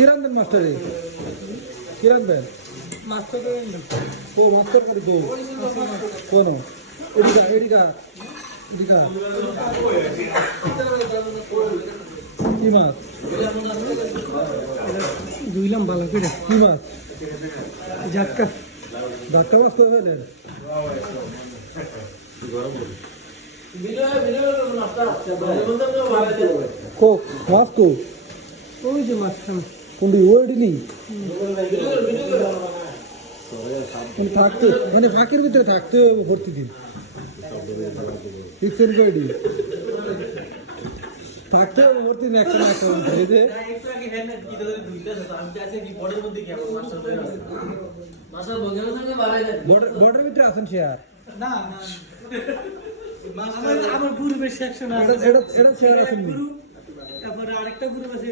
কি রান্ধবেন মাস্টারে? কি রান্ধবেন? মাস্টার ও মাস্টার করে দো কোন এদিকা এদিকা এদিকা কি মাছ? ধুইলাম ভালো করে। কি মাছ? ঝাটকা ডাক্তার মাছ করে ফেলেন? কোক মাছ তো ওই যে মাঝখানে কোনটি ওইডিনি থাকতো মানে ফাঁকের ভিতরে থাকতে হবে ভর্তি দিন ফিক্সেন করে দিন থাকতে হবে ভর্তি দিন একটা না একটা এই যে বর্ডার ভিতরে আছেন সে আর না আমার গ্রুপের সেকশন আছে এটা ছেড়ে আছেন তারপরে আরেকটা গ্রুপ আছে